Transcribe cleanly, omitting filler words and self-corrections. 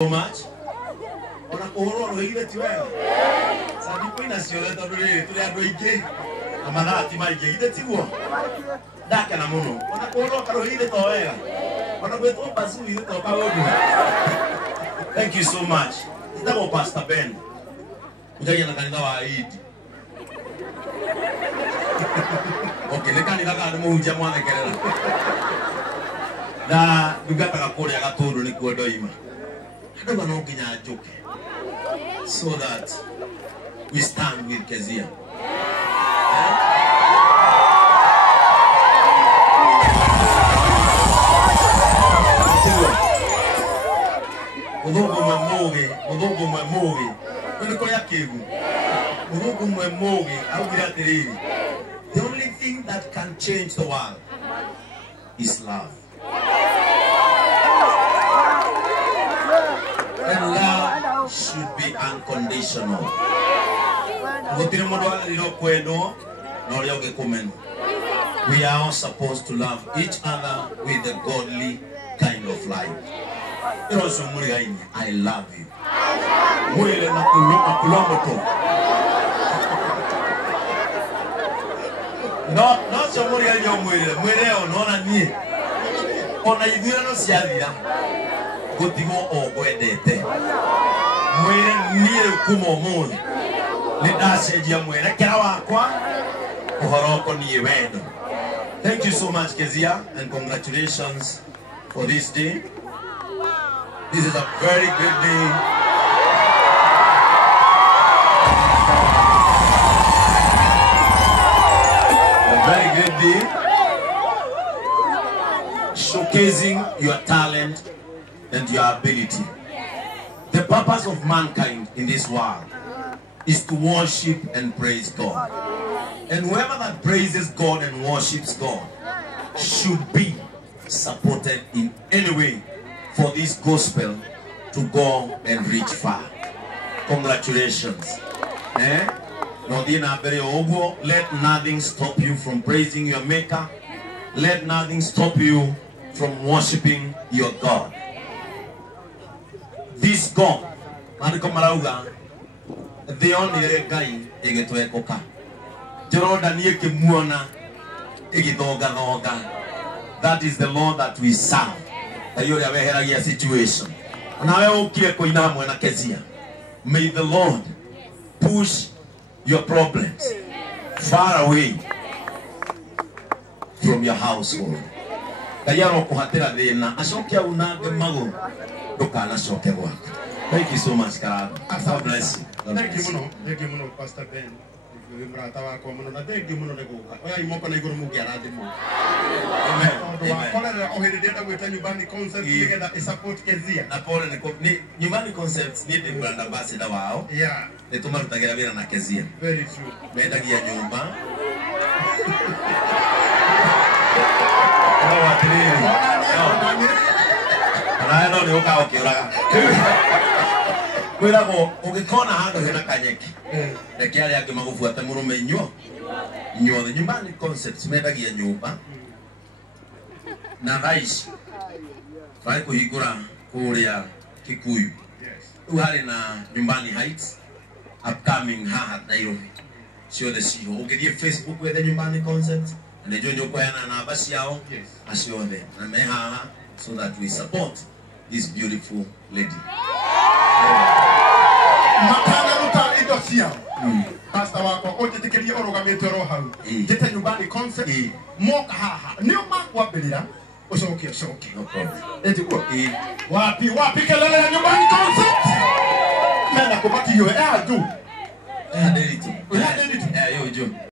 So much. Ona kuhoro rohire tiwega. Sadi kwina ciothe tondu riri turi andu aingi na mathati maingi ite tiguo. Ndake na muno. Ona kuhoro karohire to wega. Ona gwetwo basu ire to kaundu. Thank you so much. Ndabo Pastor Ben. Ujaye na kanitha wa Eid. Okay, ne kanitha ka ndu muhunjia mwathekerera. Na ndugataga kuria gatundu ni kuo ndoima. So that we stand with Keziah. The only thing that can change the world is love. And love should be unconditional. We are all supposed to love each other with a godly kind of life. I love you. Not somebody else. Gotigo o gwendete mwire niye kumo moni nidasejia mwire kira wakwa uhoroko niye wendo. Thank you so much Keziah, and congratulations for this day. This is a very good day. A very good day, showcasing your talent and your ability. The purpose of mankind in this world is to worship and praise God. And whoever that praises God and worships God should be supported in any way for this gospel to go and reach far. Congratulations. Let nothing stop you from praising your Maker. Let nothing stop you from worshiping your God. This God, the only guy egetwekoka. That is the Lord that we serve. Situation. May the Lord push your problems far away from your household. Thank you so much, God. God bless you. Thank you, Pastor Ben. Very Kwirago ugikona handu hena kanyeki rekiari yake magufuata murume nyothe nyumbani concepts mendagia nyumba na thaici vai kuhingura kuria Kikuyu uhari na nyumbani heights upcoming haha Nairobi ciothe ciho ungithie Facebook wethe nyumbani concepts na njo nyokoyana namba ciao aciothe na me haha so that we support this beautiful lady. Pastor wako ojetekeria orogamete ro hau jete nyumbani concept moka haha nio makwambirira ucoke No problem. Etikuo wapi kelele ya nyumbani concept mena kubati yo adu delete yo